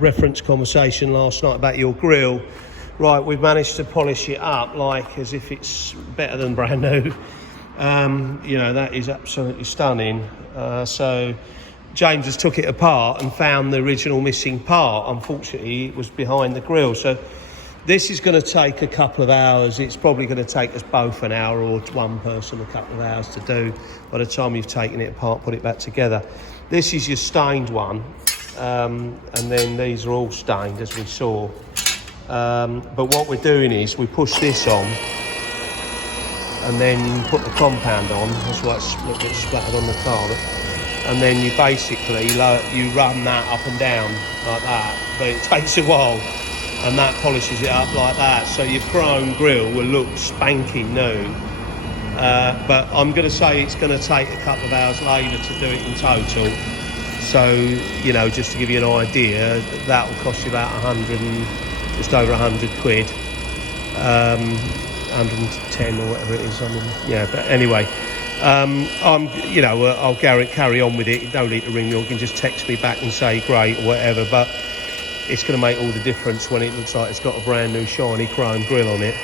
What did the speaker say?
reference conversation last night about your grill. Right, we've managed to polish it up like as if it's better than brand new. You know, that is absolutely stunning. So James has took it apart and found the original missing part. Unfortunately, it was behind the grill. So this is going to take a couple of hours. It's probably going to take us both an hour, or one person a couple of hours to do by the time you've taken it apart, put it back together. This is your stained one, and then these are all stained, as we saw. But what we're doing is we push this on and then put the compound on. That's why it's a little bit splattered on the carpet. And then you basically you run that up and down like that, but it takes a while, and that polishes it up like that. So your chrome grill will look spanking new. But I'm going to say it's going to take a couple of hours later to do it in total. So, you know, just to give you an idea, that will cost you about just over 100 quid, 110 or whatever it is. I mean, yeah, but anyway, I'll carry on with it. You don't need to ring me, or you can just text me back and say great or whatever, but it's going to make all the difference when it looks like it's got a brand new shiny chrome grill on it.